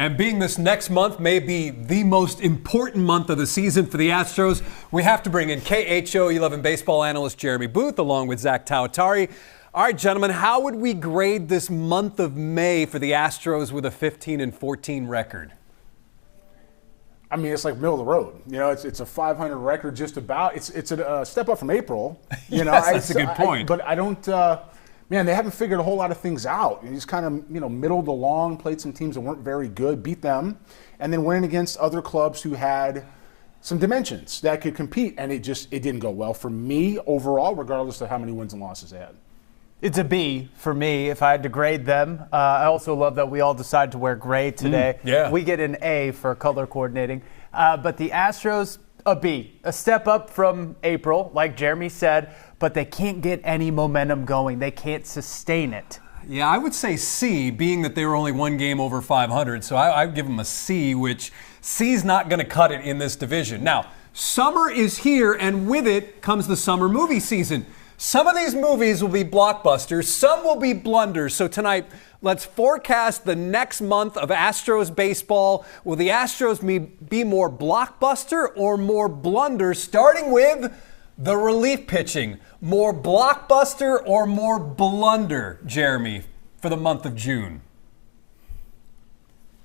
And being this next month may be the most important month of the season for the Astros, we have to bring in KHO 11 baseball analyst Jeremy Booth along with Zach Tawatari. All right, gentlemen, how would we grade this month of May for the Astros with a 15-14 record? I mean, it's like middle of the road. You know, it's a 500 record just about. It's a step up from April. You know, yes, that's a good point. But I don't. Man, they haven't figured a whole lot of things out. He's kind of, middled along, played some teams that weren't very good, beat them, and then went against other clubs who had some dimensions that could compete, and it didn't go well for me overall, regardless of how many wins and losses they had. It's a B for me if I had to grade them. I also love that we all decided to wear gray today. Yeah. We get an A for color coordinating. But the Astros, a B. A step up from April, like Jeremy said, but they can't get any momentum going. They can't sustain it. Yeah, I would say C, being that they were only one game over 500. So I'd give them a C, which C's not going to cut it in this division. Now, summer is here, and with it comes the summer movie season. Some of these movies will be blockbusters. Some will be blunders. So tonight, let's forecast the next month of Astros baseball. Will the Astros be more blockbuster or more blunder, starting with the relief pitching? More blockbuster or more blunder, Jeremy, for the month of June?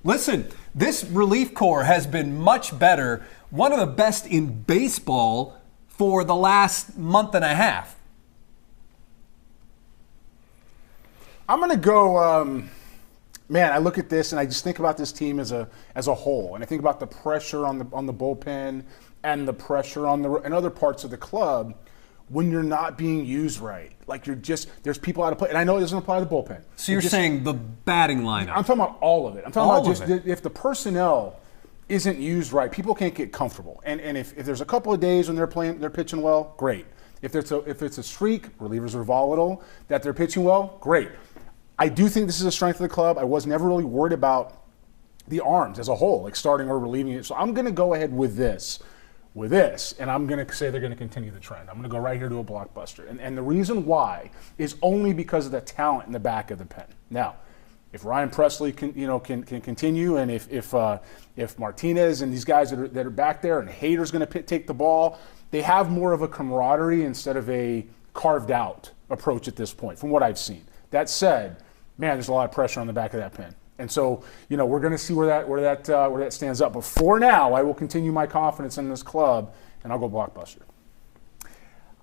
Listen, this relief corps has been much better, one of the best in baseball for the last month and a half. I'm going to go, man, I look at this and I just think about this team as a whole. And I think about the pressure on the bullpen and the pressure on in other parts of the club when you're not being used right. Like there's people out of play. And I know it doesn't apply to the bullpen. So you're saying the batting lineup. I'm talking about all of it. I'm talking about if the personnel isn't used right, people can't get comfortable. And if there's a couple of days when they're pitching well, great. If it's a streak, relievers are volatile, that they're pitching well, great. I do think this is a strength of the club. I was never really worried about the arms as a whole, like starting or relieving it. So I'm going to go ahead with this, and I'm going to say they're going to continue the trend. I'm going to go right here to a blockbuster. And the reason why is only because of the talent in the back of the pen. Now, if Ryan Presley can continue, and if Martinez and these guys that are back there, and Hader's going to take the ball, they have more of a camaraderie instead of a carved out approach at this point, from what I've seen. That said, man, there's a lot of pressure on the back of that pen. And so, we're going to see where that stands up. But for now, I will continue my confidence in this club, and I'll go blockbuster.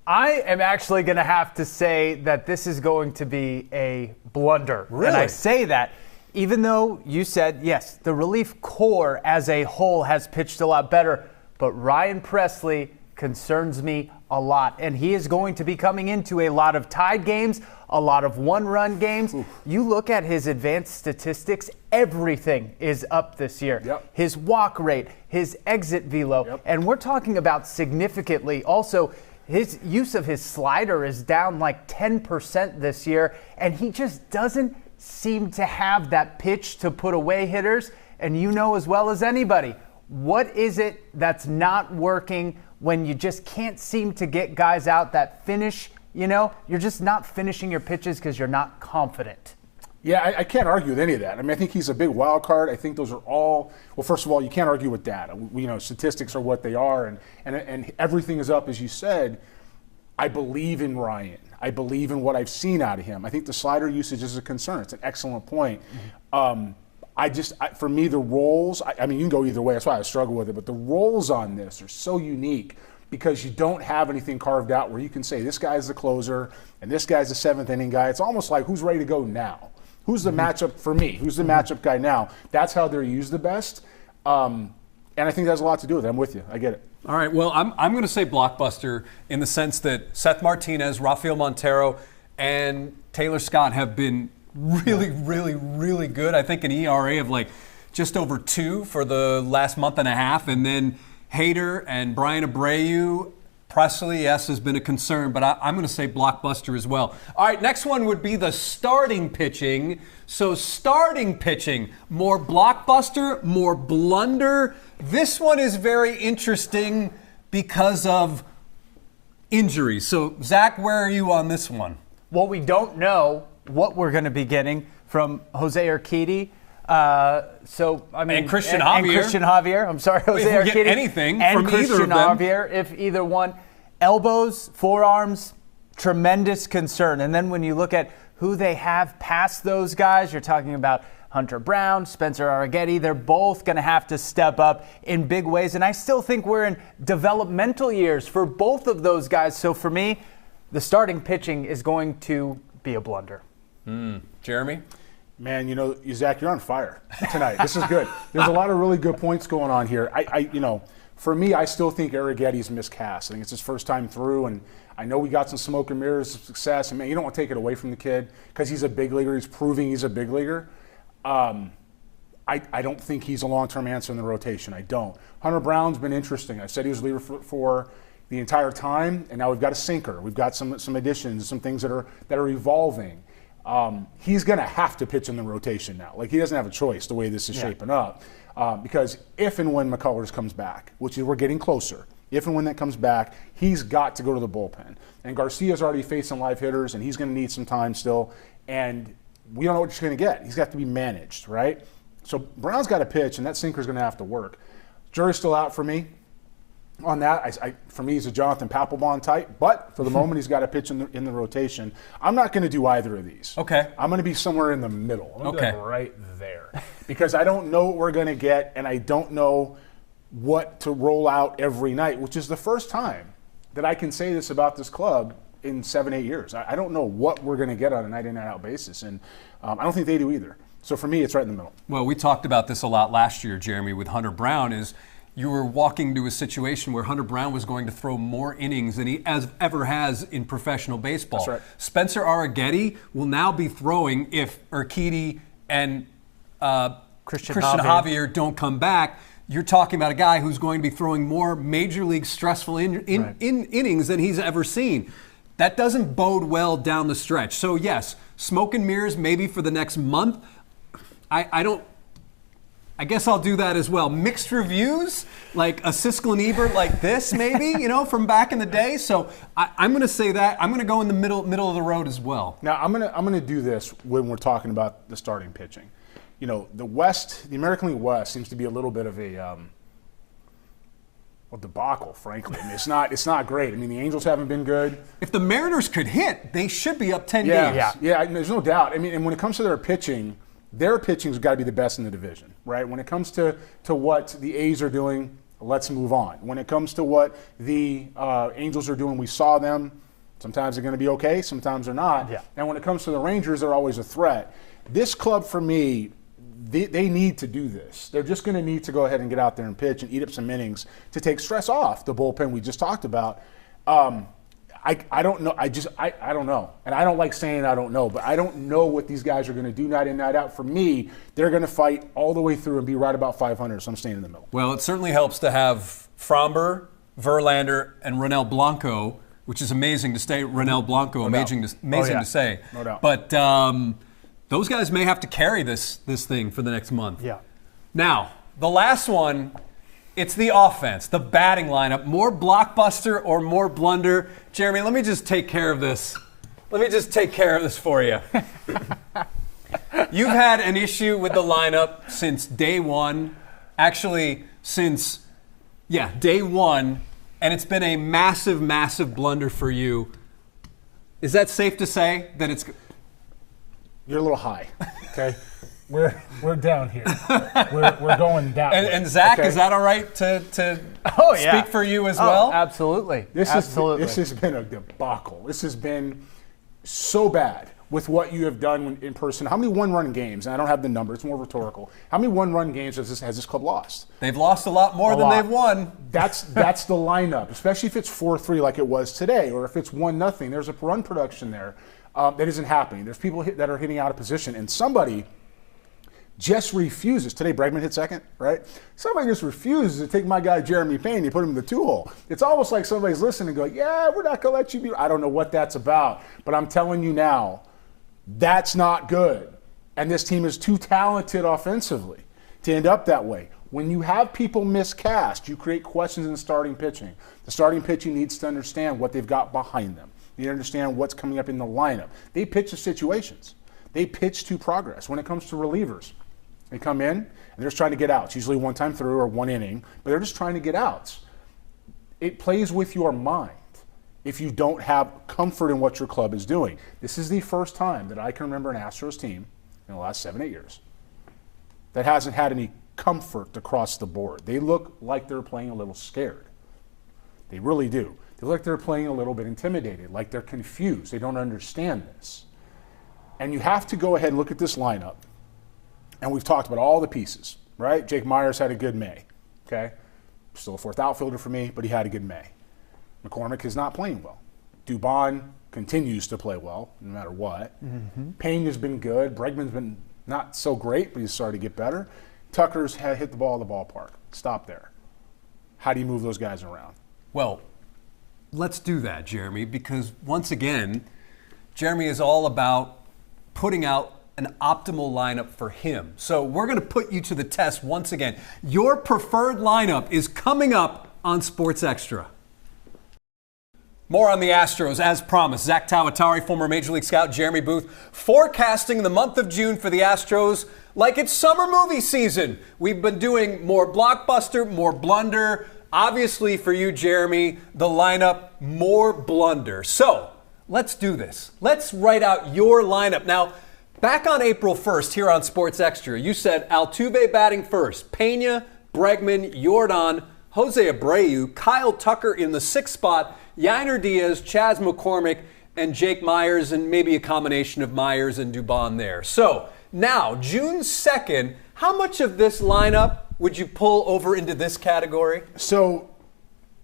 I am actually going to have to say that this is going to be a blunder. Really? And I say that even though you said, yes, the relief corps as a whole has pitched a lot better, but Ryan Presley concerns me a lot. And he is going to be coming into a lot of tied games, a lot of one-run games. Oof. You look at his advanced statistics, everything is up this year. Yep. His walk rate, his exit velo, yep. And we're talking about significantly. Also, his use of his slider is down like 10% this year, and he just doesn't seem to have that pitch to put away hitters. And you know as well as anybody, what is it that's not working when you just can't seem to get guys out that finish? You're just not finishing your pitches because you're not confident. Yeah, I can't argue with any of that. I mean, I think he's a big wild card. I think those are all, well, first of all, you can't argue with data. Statistics are what they are, and everything is up, as you said. I believe in Ryan. I believe in what I've seen out of him. I think the slider usage is a concern. It's an excellent point. Mm-hmm. For me, the roles, I mean, you can go either way. That's why I struggle with it. But the roles on this are so unique because you don't have anything carved out where you can say this guy's the closer and this guy's the seventh inning guy. It's almost like who's ready to go now? Who's the matchup for me? Who's the matchup guy now? That's how they're used the best. And I think that has a lot to do with it. I'm with you. I get it. All right. Well, I'm going to say blockbuster in the sense that Seth Martinez, Rafael Montero, and Taylor Scott have been really, really, really good. I think an ERA of like just over 2 for the last month and a half. And then Hader and Brian Abreu, Presley, yes, has been a concern, but I'm going to say blockbuster as well. All right, next one would be the starting pitching. So starting pitching, more blockbuster, more blunder. This one is very interesting because of injuries. So, Zach, where are you on this one? Well, we don't know what we're going to be getting from Jose Urquidy. So I mean, and Christian Javier. Javier. And Christian Javier. I'm sorry, Jose. If we get anything and from Christian either of them. Javier, if either one, elbows, forearms, tremendous concern. And then when you look at who they have past those guys, you're talking about Hunter Brown, Spencer Arrighetti. They're both going to have to step up in big ways. And I still think we're in developmental years for both of those guys. So for me, the starting pitching is going to be a blunder. Jeremy? Man, you know, Zach, you're on fire tonight. This is good. There's a lot of really good points going on here. For me, I still think Arrighetti's miscast. I think it's his first time through, and I know we got some smoke and mirrors of success. And man, you don't want to take it away from the kid because he's a big leaguer. He's proving he's a big leaguer. I don't think he's a long-term answer in the rotation. I don't. Hunter Brown's been interesting. I said he was a leader for the entire time, and now we've got a sinker. We've got some additions, some things that are evolving. He's going to have to pitch in the rotation now. Like, he doesn't have a choice the way this is shaping up. Because if and when McCullers comes back, which we're getting closer, if and when that comes back, he's got to go to the bullpen. And Garcia's already facing live hitters, and he's going to need some time still. And we don't know what he's going to get. He's got to be managed, right? So Brown's got to pitch, and that sinker's going to have to work. Jury's still out for me on that. For me, he's a Jonathan Papelbon type, but for the moment, he's got to pitch in the rotation. I'm not going to do either of these. Okay. I'm going to be somewhere in the middle. I'm going to Okay. be right there because I don't know what we're going to get, and I don't know what to roll out every night, which is the first time that I can say this about this club in 7-8 years. I don't know what we're going to get on a night-in, night-out basis, and I don't think they do either. So for me, it's right in the middle. Well, we talked about this a lot last year, Jeremy, with Hunter Brown, is you were walking to a situation where Hunter Brown was going to throw more innings than he ever has in professional baseball. That's right. Spencer Arrighetti will now be throwing if Urquidy and Christian Javier don't come back. You're talking about a guy who's going to be throwing more major league stressful innings than he's ever seen. That doesn't bode well down the stretch. So yes, smoke and mirrors maybe for the next month. I guess I'll do that as well. Mixed reviews, like a Siskel and Ebert like this, maybe, from back in the day. So I'm going to say that. I'm going to go in the middle of the road as well. Now, I'm going to do this when we're talking about the starting pitching. The West, the American League West seems to be a little bit of a debacle, frankly. I mean, it's not great. I mean, the Angels haven't been good. If the Mariners could hit, they should be up 10 games. Yeah, there's no doubt. I mean, and when it comes to their pitching's got to be the best in the division, right? When it comes to what the A's are doing, let's move on. When it comes to what the Angels are doing, we saw them. Sometimes they're going to be okay, sometimes they're not. Yeah. And when it comes to the Rangers, they're always a threat. This club, for me, they need to do this. They're just going to need to go ahead and get out there and pitch and eat up some innings to take stress off the bullpen we just talked about. I don't know. I don't know. And I don't like saying I don't know, but I don't know what these guys are going to do night in, night out. For me, they're going to fight all the way through and be right about 500, so I'm staying in the middle. Well, it certainly helps to have Fromber, Verlander, and Ronel Blanco, which is amazing to say. Ronel Blanco, amazing to say. No doubt. But those guys may have to carry this thing for the next month. Yeah. Now, the last one, it's the offense, the batting lineup. More blockbuster or more blunder? Jeremy, let me just take care of this. For you. You've had an issue with the lineup since day one. Actually, since day one. And it's been a massive, massive blunder for you. Is that safe to say that it's... You're a little high, okay? We're down here. We're going down. And Zach, okay? Is that all right to speak for you as well? Absolutely. This has been a debacle. This has been so bad with what you have done in person. How many one-run games, and I don't have the number, it's more rhetorical, how many one-run games has this club lost? They've lost a lot more than they've won. That's the lineup, especially if it's 4-3 like it was today, or if it's 1-0. There's a run production there that isn't happening. There's people that are hitting out of position, and somebody just refuses. Today, Bregman hit second, right? Somebody just refuses to take my guy Jeremy Payne and put him in the 2-hole. It's almost like somebody's listening and going, yeah, we're not going to let you be. I don't know what that's about, but I'm telling you now, that's not good. And this team is too talented offensively to end up that way. When you have people miscast, you create questions in starting pitching. The starting pitching needs to understand what they've got behind them. They understand what's coming up in the lineup. They pitch to situations. They pitch to progress. When it comes to relievers, They come in, and they're just trying to get outs, usually one time through or one inning, but they're just trying to get outs. It plays with your mind if you don't have comfort in what your club is doing. This is the first time that I can remember an Astros team in the last 7-8 years that hasn't had any comfort across the board. They look like they're playing a little scared. They really do. They look like they're playing a little bit intimidated, like they're confused. They don't understand this. And you have to go ahead and look at this lineup. And we've talked about all the pieces, right? Jake Myers had a good May, okay? Still a fourth outfielder for me, but he had a good May. McCormick is not playing well. Dubon continues to play well, no matter what. Payne has been good. Bregman's been not so great, but he's started to get better. Tucker's hit the ball in the ballpark. Stop there. How do you move those guys around? Well, let's do that, Jeremy, because once again, Jeremy is all about putting out an optimal lineup for him. So we're going to put you to the test once again. Your preferred lineup is coming up on Sports Extra. More on the Astros, as promised. Zach Tawatari, former Major League scout Jeremy Booth, forecasting the month of June for the Astros like it's summer movie season. We've been doing more Blockbuster, more Blunder. Obviously, for you, Jeremy, the lineup, more Blunder. So let's do this. Let's write out your lineup. Now, back on April 1st here on Sports Extra, you said Altuve batting first, Pena, Bregman, Yordan, Jose Abreu, Kyle Tucker in the 6th spot, Yainer Diaz, Chas McCormick, and Jake Myers, and maybe a combination of Myers and Dubon there. So now, June 2nd, how much of this lineup would you pull over into this category? So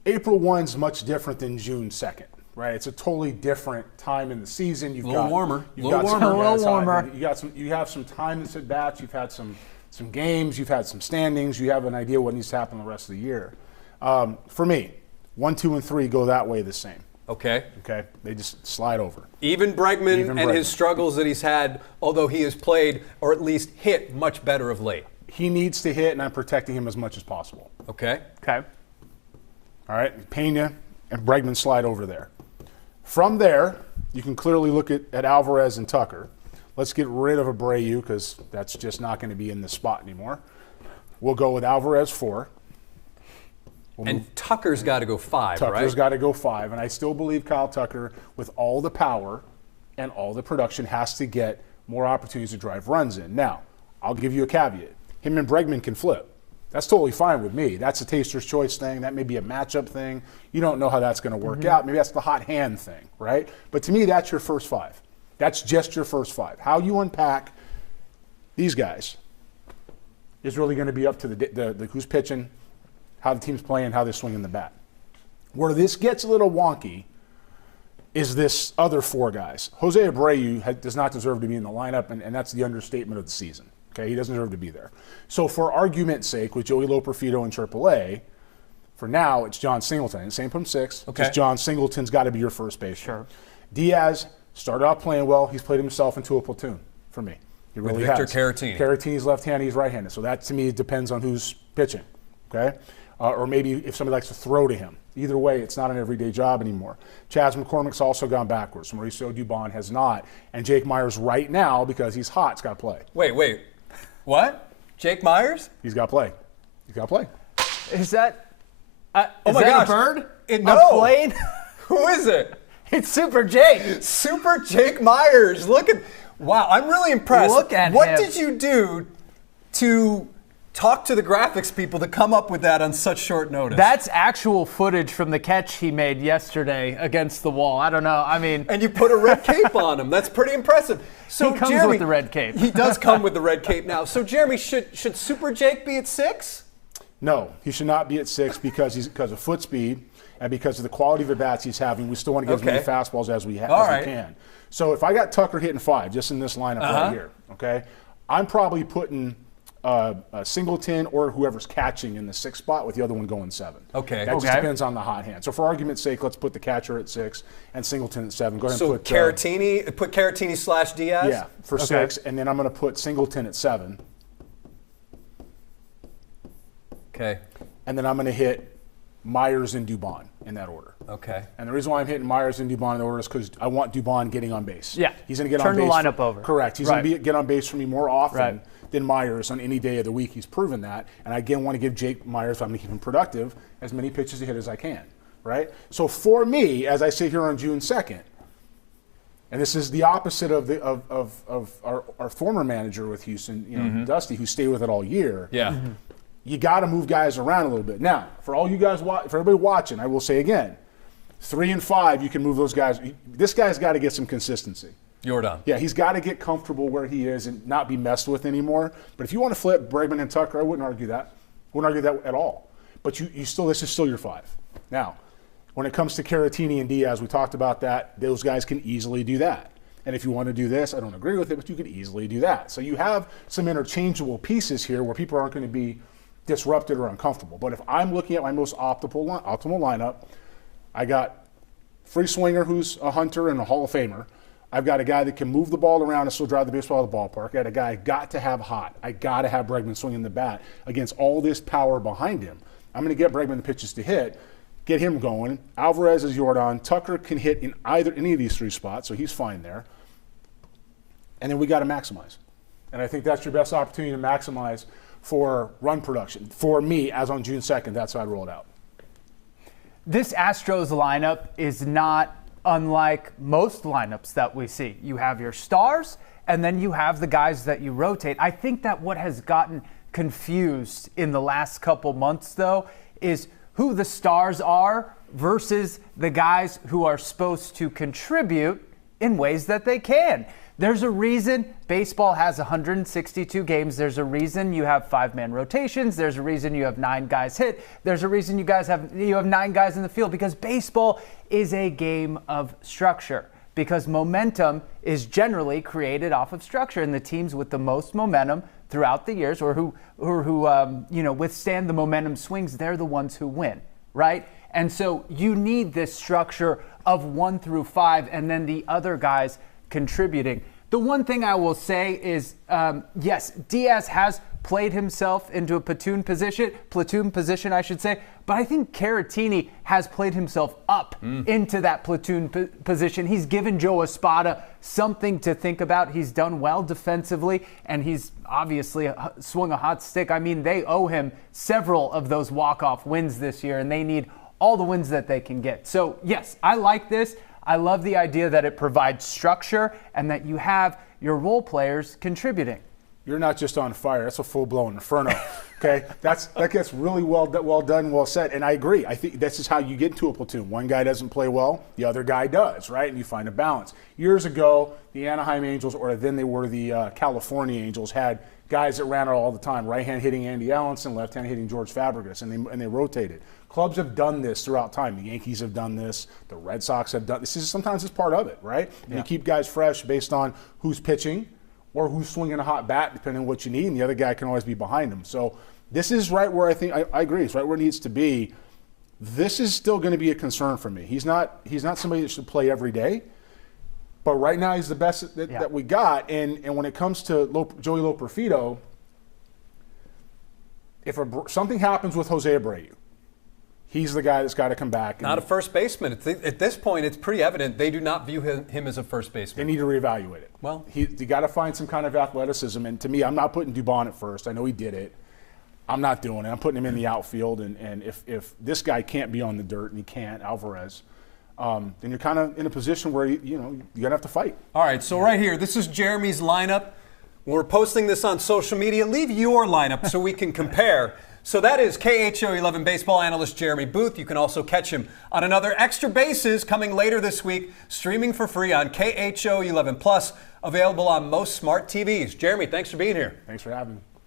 April 1's much different than June 2nd, right? It's a totally different time in the season. A little warmer. You have some time to sit bats. You've had some games. You've had some standings. You have an idea what needs to happen the rest of the year. For me, 1, 2, and 3 go that way the same. Okay. Okay. They just slide over. Even Bregman and his struggles that he's had, although he has played or at least hit much better of late. He needs to hit, and I'm protecting him as much as possible. Okay. Okay. All right. Pena and Bregman slide over there. From there, you can clearly look at Alvarez and Tucker. Let's get rid of Abreu because that's just not going to be in this spot anymore. We'll go with Alvarez 4. And Tucker's got to go 5, right? Tucker's got to go 5. And I still believe Kyle Tucker, with all the power and all the production, has to get more opportunities to drive runs in. Now, I'll give you a caveat. Him and Bregman can flip. That's totally fine with me. That's a taster's choice thing. That may be a matchup thing. You don't know how that's going to work out. Maybe that's the hot hand thing, right? But to me, that's your first 5. That's just your first 5. How you unpack these guys is really going to be up to the who's pitching, how the team's playing, how they're swinging the bat. Where this gets a little wonky is this other 4 guys. Jose Abreu does not deserve to be in the lineup, and that's the understatement of the season. Okay, he doesn't deserve to be there. So for argument's sake, with Joey Loperfido in AAA, for now it's John Singleton. And same from 6. Okay. Just John Singleton's got to be your first baseman. Sure. Diaz started off playing well. He's played himself into a platoon for me. He really Victor has. Caratini. Caratini's left-handed, he's right-handed. So that, to me, depends on who's pitching. Okay? Or maybe if somebody likes to throw to him. Either way, it's not an everyday job anymore. Chas McCormick's also gone backwards. Mauricio Dubon has not. And Jake Myers right now, because he's hot, has got to play. Wait. What? Jake Myers? He's got to play. He's got to play. Is that Oh is my that gosh. a bird? No. A plane? Who is it? It's Super Jake. Super Jake Myers. Look at, wow, I'm really impressed. Look at what him. did you do to talk to the graphics people to come up with that on such short notice? That's actual footage from the catch he made yesterday against the wall. I don't know. I mean, and you put a red cape on him. That's pretty impressive. So he comes Jeremy, with the red cape. He does come with the red cape now. So Jeremy, should Super Jake be at 6? No, he should not be at 6 because of foot speed and because of the quality of the bats he's having. We still want to get as many fastballs as we can. So if I got Tucker hitting 5 just in this lineup right here, okay, I'm probably putting a Singleton or whoever's catching in the 6th spot with the other one going 7. Okay. That just depends on the hot hand. So for argument's sake, let's put the catcher at 6 and Singleton at 7. Go ahead and put Caratini / Diaz? Yeah, for 6, and then I'm going to put Singleton at 7. Okay. And then I'm going to hit Myers and Dubon in that order. Okay. And the reason why I'm hitting Myers and Dubon in order is because I want Dubon getting on base. Yeah. He's going to get Turn on base. Turn the lineup over. Correct. He's going to get on base for me more often Right. than Myers on any day of the week. He's proven that. And I, again, want to give Jake Myers, if I'm going to keep him productive, as many pitches to hit as I can. Right? So for me, as I sit here on June 2nd, and this is the opposite of our former manager with Houston, you know, Dusty, who stayed with it all year. Yeah. You got to move guys around a little bit. Now, for all you guys, for everybody watching, I will say again, 3 and 5, you can move those guys. This guy's got to get some consistency. Jordan. Yeah, he's got to get comfortable where he is and not be messed with anymore. But if you want to flip Bregman and Tucker, I wouldn't argue that. Wouldn't argue that at all. But you still, this is still your 5. Now, when it comes to Caratini and Diaz, we talked about that. Those guys can easily do that. And if you want to do this, I don't agree with it, but you could easily do that. So you have some interchangeable pieces here where people aren't going to be disrupted or uncomfortable. But if I'm looking at my most optimal lineup, I got free swinger who's a hunter and a Hall of Famer. I've got a guy that can move the ball around and still drive the baseball to the ballpark. I got a guy I got to have hot. I got to have Bregman swinging the bat against all this power behind him. I'm going to get Bregman the pitches to hit, get him going. Alvarez is Jordan. Tucker can hit in any of these 3 spots, so he's fine there. And then we got to maximize. And I think that's your best opportunity to maximize for run production. For me, as on June 2nd, that's how I'd roll it out. This Astros lineup is not unlike most lineups that we see. You have your stars, and then you have the guys that you rotate. I think that what has gotten confused in the last couple months, though, is who the stars are versus the guys who are supposed to contribute in ways that they can. There's a reason baseball has 162 games. There's a reason you have 5-man rotations. There's a reason you have 9 guys hit. There's a reason you have 9 guys in the field, because baseball is a game of structure, because momentum is generally created off of structure, and the teams with the most momentum throughout the years, or who withstand the momentum swings, they're the ones who win, right? And so you need this structure of 1 through 5, and then the other guys contributing. The one thing I will say is, yes, Diaz has played himself into a platoon position, I should say, but I think Caratini has played himself up into that platoon position. He's given Joe Espada something to think about. He's done well defensively, and he's obviously swung a hot stick. I mean, they owe him several of those walk-off wins this year, and they need all the wins that they can get. So, yes, I like this. I love the idea that it provides structure and that you have your role players contributing. You're not just on fire. That's a full-blown inferno. Okay, that gets really well done, well said. And I agree. I think this is how you get into a platoon. One guy doesn't play well, the other guy does, right? And you find a balance. Years ago, the Anaheim Angels, or then they were the California Angels, had guys that ran it all the time. Right hand hitting Andy Allenson, left hand hitting George Fabregas, and they rotated. Clubs have done this throughout time. The Yankees have done this. The Red Sox have done this. Sometimes it's part of it, right? Yeah. You keep guys fresh based on who's pitching or who's swinging a hot bat, depending on what you need, and the other guy can always be behind him. So this is right where I think I agree. It's right where it needs to be. This is still going to be a concern for me. He's not somebody that should play every day, but right now he's the best that we got. And when it comes to Joey Loperfido, if something happens with Jose Abreu, he's the guy that's got to come back. Not a first baseman. At this point, it's pretty evident they do not view him as a first baseman. They need to reevaluate it. Well, you got to find some kind of athleticism. And to me, I'm not putting Dubon at first. I know he did it. I'm not doing it. I'm putting him in the outfield. And if this guy can't be on the dirt, and he can't, Alvarez, then you're kind of in a position where you're going to have to fight. All right, so right here, this is Jeremy's lineup. We're posting this on social media. Leave your lineup so we can compare. So that is KHO11 baseball analyst Jeremy Booth. You can also catch him on another Extra Bases coming later this week, streaming for free on KHO11 Plus, available on most smart TVs. Jeremy, thanks for being here. Thanks for having me.